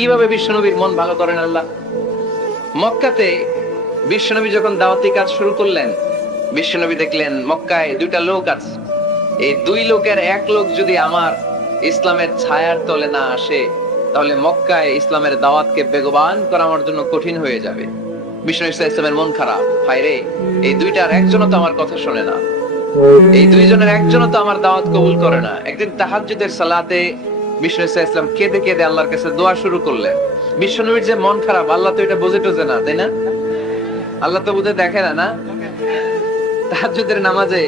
কিভাবে বিশ্বনবীর মন ভালো করেন আল্লাহ। মক্কাতে বিশ্বনবী যখন দাওয়াতি কাজ শুরু করলেন, বিশ্বনবী দেখলেন মক্কায় দুইটা লোক আছে। এই দুই লোকের এক লোক যদি আমার ইসলামের ছায়ার তলে না আসে, তাহলে মক্কায় ইসলামের দাওয়াতকে বেগবান করা আমার জন্য কঠিন হয়ে যাবে। বিশ্বনবী ইসলামের মন খারাপ, হায় রে, এই দুইটার একজনও তো আমার কথা শোনে না, এই দুইজনের একজনও তো আমার দাওয়াত কবুল করে না। একদিন তাহাজ্জুদের সালাতে বিশ্বনবী ইসলাম কেঁদে কেঁদে আল্লাহর কাছে দোয়া শুরু করলেন। বিশ্বনবীর যে মন খারাপ, আল্লাহ তো এটা বোঝে টোঝে না, তাই না? আল্লাহ তো বুঝে দেখে না, না? তাহাজ্জুদের নামাজে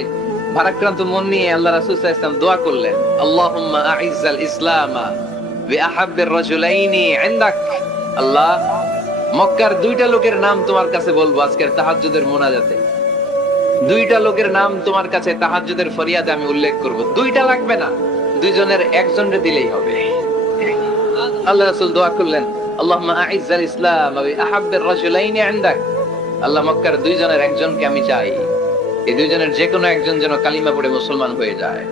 ভারাক্রান্ত মন নিয়ে আল্লাহ রাসূল সাল্লাল্লাহু আলাইহি ওয়াসাল্লাম দোয়া করলেন, আল্লাহুম্মা আইজ্জাল ইসলামা বিআহাব্বির রাজুলাইনি ইনদাক। আল্লাহ, মক্কার দুইটা লোকের নাম তোমার কাছে বলবো আজকের তাহাজ্জুদের মোনাজাতে। দুইটা লোকের নাম তোমার কাছে তাহাজ্জুদের ফরিয়াদে আমি উল্লেখ করব। দুইটা লাগবে না, দুইজনের একজনরে দিলেই হবে। আল্লাহ রাসূল দোয়া করলেন, আল্লাহুম্মা আইজ্জাল ইসলাম বিআহাব্বির রাজুলাইনি ইনদাক। আল্লাহ, মক্কার দুইজনের একজনকে আমি চাই, এই দুইজনের যে কোনো একজন যেন কালিমা পড়ে মুসলমান হয়ে যায়।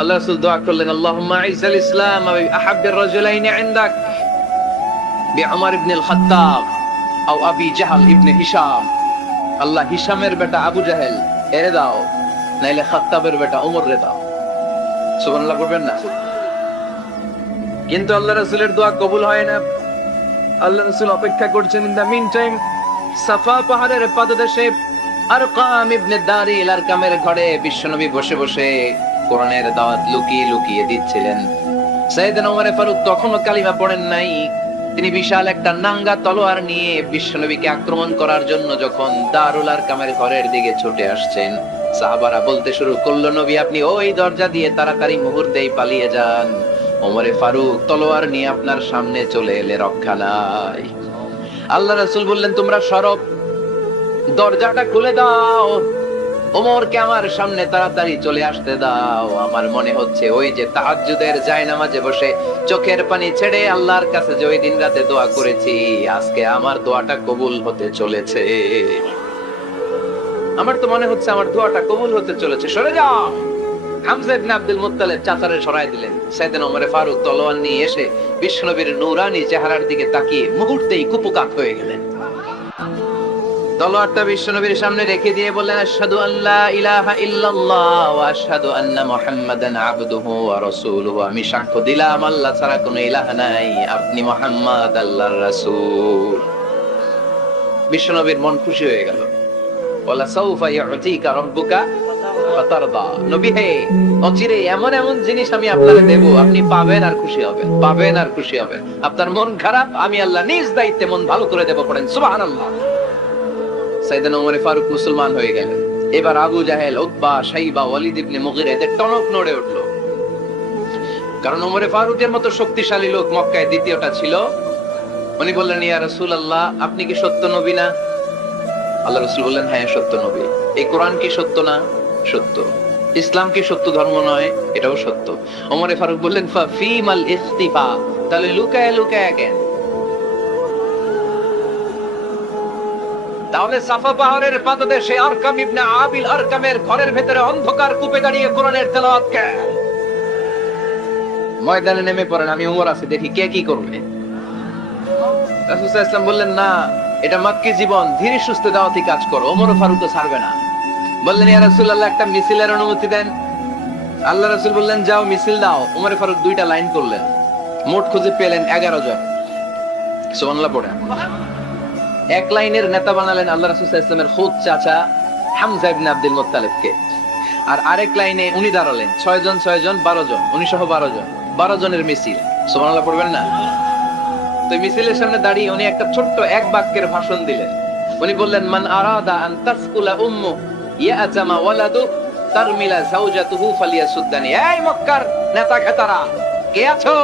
আল্লাহ রাসূল দোয়া করলেন, আল্লাহুম্মা আইজ্জাল ইসলাম বিআহাব্বির রাজুলাইনি ইনদাক বিউমর ইবনে আল খাত্তাব আও আবি জাহল ইবনে হিশাম। আল্লাহ, হিশামের বেটা আবু জাহেল এরে দাও, নাইলে খাত্তাবের বেটা ওমর রে দাও। সুবহানাল্লাহ বলবেন না? কিন্তু আল্লাহ রাসূলের দোয়া কবুল হয় না। আল্লাহ রাসূল অপেক্ষা করছেন। ইন দা মিন টাইম সাফা পাহাড়ের পাদদেশে আরকাম ইবনে দারিল আরকামের ঘরে বিশ্বনবী বসে বসে কোরআনের দাওয়াত লুকিয়ে লুকিয়ে দিচ্ছিলেন। সাইয়েদনা ওমর ফারুক তখনও কালিমা পড়েন নাই। তিনি বিশাল একটা নাঙ্গা তলোয়ার নিয়ে বিশ্বনবীকে আক্রমণ করার জন্য যখন দারুল আরকামের ঘরের দিকে ছুটে আসছেন, সাহাবারা বলতে শুরু করলো, নবী আপনি ওই দরজা দিয়ে তাড়াতাড়ি মুহূর্তেই পালিয়ে যান, ওমরে ফারুক তলোয়ার নিয়ে আপনার সামনে চলে এলে রক্ষা নাই। আল্লাহ রাসূল বললেন, তোমরা সরব, দরজাটা খুলে দাও, ওমরকে আমার সামনে তাড়াতাড়ি চলে আসতে দাও। আমার মনে হচ্ছে ওই যে তাহাজ্জুদের জায়নামাজে বসে চোখের পানি ছেড়ে আল্লাহর কাছে যে ওই দিন রাতে দোয়া করেছি, আজকে আমার দোয়াটা কবুল হতে চলেছে। আমার তো মনে হচ্ছে আমার দোয়াটা কবুল হতে চলেছে, সরে যাও। হামজা ইবনে আব্দুল মুত্তালিব চাচারে সরাই দিলেন। সাইয়েদনা ওমর ফারুক তলোয়ার নিয়ে এসে বিশ্বনবীর নূরানী চেহারার দিকে তাকিয়ে মুহূর্তেই কুপকাত হয়ে গেলেন। তলোয়ারটা বিশ্বনবীর সামনে রেখে দিয়ে বললেন, আশহাদু আল্লা ইলাহা ইল্লাল্লাহ ওয়া আশহাদু আন্না মুহাম্মাদান আবদুহু ওয়া রাসূলুহু। আমি সাক্ষ্য দিলাম আল্লাহ ছাড়া কোনো ইলাহ নাই, আপনি মুহাম্মদ আল্লাহর রাসূল। বিশ্বনবীর মন খুশি হয়ে গেল। ওয়ালা সাউফা ইউতিকা রাব্বুকা ফাতারদা। নবী হে, অচিরে এমন এমন জিনিস আমি আপনাকে দেব, আপনি পাবেন আর খুশি হবেন, পাবেন আর খুশি হবেন। আপনার মন খারাপ, আমি আল্লাহ নিজ দায়িত্বে মন ভালো করে দেব। পড়েন সুবহানাল্লাহ। সাইয়েদনা ওমর ফারুক মুসলমান হয়ে গেলেন। এবার আবু জাহেল, উতবা, শাইবা, ওয়ালিদ ইবনে মুগিরা এদের টনক নড়ে উঠল। কারণ ওমর ফারুকের মতো শক্তিশালী লোক মক্কায় দ্বিতীয়টা ছিল। উনি বললেন, ইয়া রাসূলুল্লাহ, আপনি কি সত্য নবী না? আল্লাহ রাসূল বললেন, হ্যাঁ সত্য নবী। এই কোরআন কি সত্য না? সত্য। ইসলাম কি সত্য ধর্ম নয়? এটাও সত্য। ওমর ফারুক বললেন, ফা ফীমাল ইখতিফা, তাহলে লুকায় লুকায় কেন? তাহলে সাফা পাহাড়ের পাদদেশে আরকাম ইবনে আবিল আরকামের ঘরের ভেতরে অন্ধকার কূপে দাঁড়িয়ে কোরআনের তেলাওয়াত কে? ময়দানে নেমে পড়েন, আমি ওমর আছি, দেখি কে কি করবে। রাসূল সাল্লাল্লাহু আলাইহি ওয়াসাল্লাম বললেন, না, এটা মক্কি জীবন, ধীরে সুস্থে দাওয়াতি কাজ করো। ওমর ফারুক তো ছাড়বে না। বললেন, ইয়া রাসূলুল্লাহ, একটা মিছিলের অনুমতি দেন। আল্লাহ রাসূল বললেন, যাও মিছিল দাও। ওমর ফারুক দুইটা লাইন করলেন, মোট খুঁজে পেলেন 11 জন। সুবহানাল্লাহ পড়েন। এক লাইনের নেতা বানালেন আল্লাহ রাসূল সাল্লাল্লাহু আলাইহি ওয়াসাল্লামের খুদ চাচা হামজা ইবনে আব্দুল মুত্তালিবকে। আর আরেক লাইনে উনি দাঁড়ালেন, 6 জন 12 জন, উনি সহ 12 জনের মিছিল। সুবহানাল্লাহ পড়বেন না? তো মিছিলের সামনে দাঁড়িয়ে উনি একটা ছোট্ট এক বাক্যের ভাষণ দিলেন। উনি বললেন, মান আরাদা আন তাসকুলা উম্মু ইয়াতামা ওয়ালাদু তারমিলা যাওজাতুহু ফালিয়াসুদ্দানি। এই মক্কার নেতা খেতারা, কে আছো?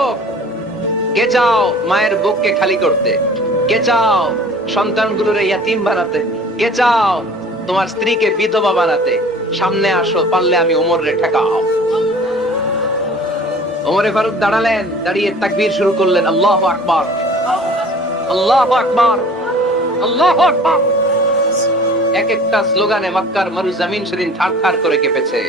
কে চাও মায়ের বুককে খালি করতে? কে চাও সন্তানগুলোর ইয়াতিম বানাতে? কে চাও তোমার স্ত্রীকে বিধবা বানাতে? সামনে আসো, পারলে আমি ওমর রে ঠেকাও। ওমরে ফারুক দাঁড়ালেন, দাঁড়িয়ে তাকবীর শুরু করলেন, আল্লাহু আকবার, আল্লাহু আকবার, আল্লাহু আকবার। এক একটা স্লোগানে মক্কার মরুজমিন সেদিন থারথার করে কেঁপেছে।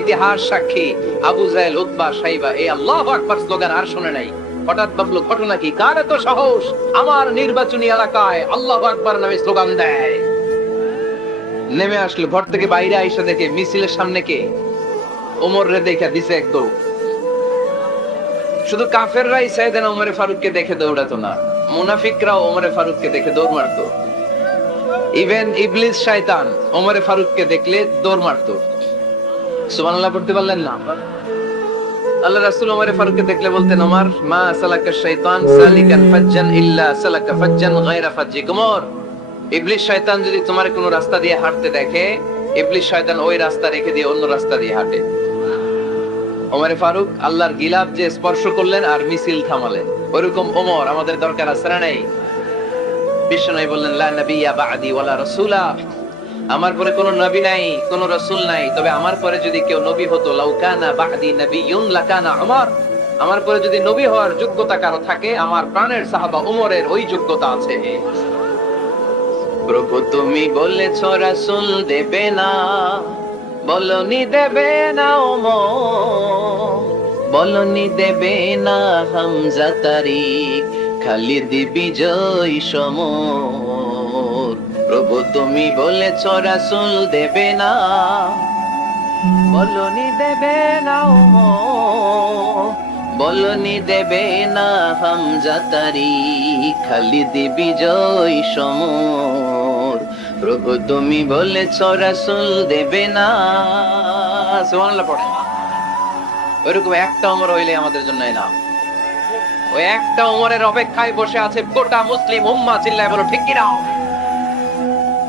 ইতিহাস সাক্ষী, আবু জাহেল, উতবা, শাইবা এই আল্লাহু আকবার স্লোগান আর শুনে নাই। হঠাৎ ভাবলো ঘটনা কি, কার এত সাহস আমার নির্বাচনী এলাকায় আল্লাহু আকবার নামে স্লোগান দেয়। নেমে আসলো, ঘর থেকে বাইরে আইসা দেখে মিছিলের সামনে কে, ওমর রে দেখা দিছে এক দৌড়। শুধু কাফেররাই সাইয়েদনা ওমর ফারুককে দেখে দৌড়াতো না, মুনাফিকরাও ওমর ফারুককে দেখে দৌড় মারতো। ইভেন ইবলিস শয়তান ওমর ফারুককে দেখলে দৌড় মারতো। সুবহানাল্লাহ পড়তে পারলেন না? আল্লাহ রাসূল ওমর ফারুককে দেখলে বলতেন, ওমর মা সালাকা শাইতান সালিকান ফাজ্জান ইল্লা সালাকা ফাজ্জান গায়রা ফাজ্জিক। ওমর, ইবলিস শয়তান যদি তোমার কোনো রাস্তা দিয়ে হাঁটতে দেখে, ইবলিস শয়তান ওই রাস্তা রেখে দিয়ে অন্য রাস্তা দিয়ে হাঁটে। ওমর ফারুক আল্লাহর গিলাফ যে স্পর্শ করলেন আর মিছিল থামালেন, ওরকম ওমর আমাদের দরকার আছে না নাই? বিশ্বনবী বললেন, লা নাবিয়্যা বা'দি ওয়ালা রাসূলা, আমার পরে কোনো নবী নাই, কোনো রাসূল নাই, তবে আমার পরে যদি কেউ নবী হতো, লাউ কানা বা'দি নাবিয়্যুন লাকানা ওমর, আমার পরে যদি নবী হওয়ার যোগ্যতা কারো থাকে, আমার প্রাণের সাহাবা ওমরের ওই যোগ্যতা আছে। প্রভু তুমি বলেছো রাসূল দেবে না, বলনি দেবে না ওমর, বলনি দেবে না হামজা তারিক, খালিদ বিজয় সমর। প্রভু তুমি বলেছো রাসূল দেবে না, বলনি দেবে না ওমর, বলনি দেবে না হামজা তারিক, খালিদ বিজয় সমর। প্রভু তুমি বলেছো রাসূল দেবে না। সুবহানাল্লাহ পড়েন। ওইরকম একটা ওমর হইলে আমাদের জন্য না, ওই একটা ওমরের অপেক্ষায় বসে আছে গোটা মুসলিম উম্মাহ। চিল্লায় বলো ঠিক কি না?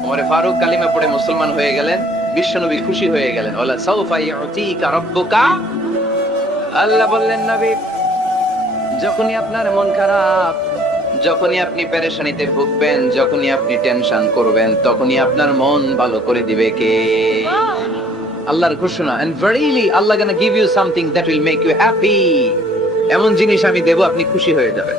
ওমর ফারুক কালিমা পড়ে মুসলমান হয়ে গেলেন, বিশ্বনবী খুশি হয়ে গেলেন। ওয়ালা সাউফা ইউতিকা রাব্বুকা, আল্লাহ বললেন নবী, যখনই আপনার মন খারাপ, যখনই আপনি পেরেশানিতে ভুগবেন, যখনই আপনি টেনশন করবেন, তখনই আপনার মন ভালো করে দিবে কে? আল্লাহর ঘোষণা, and verily Allah gonna give you something that will make you happy, এমন জিনিস আমি দেব, আপনি খুশি হয়ে যাবেন।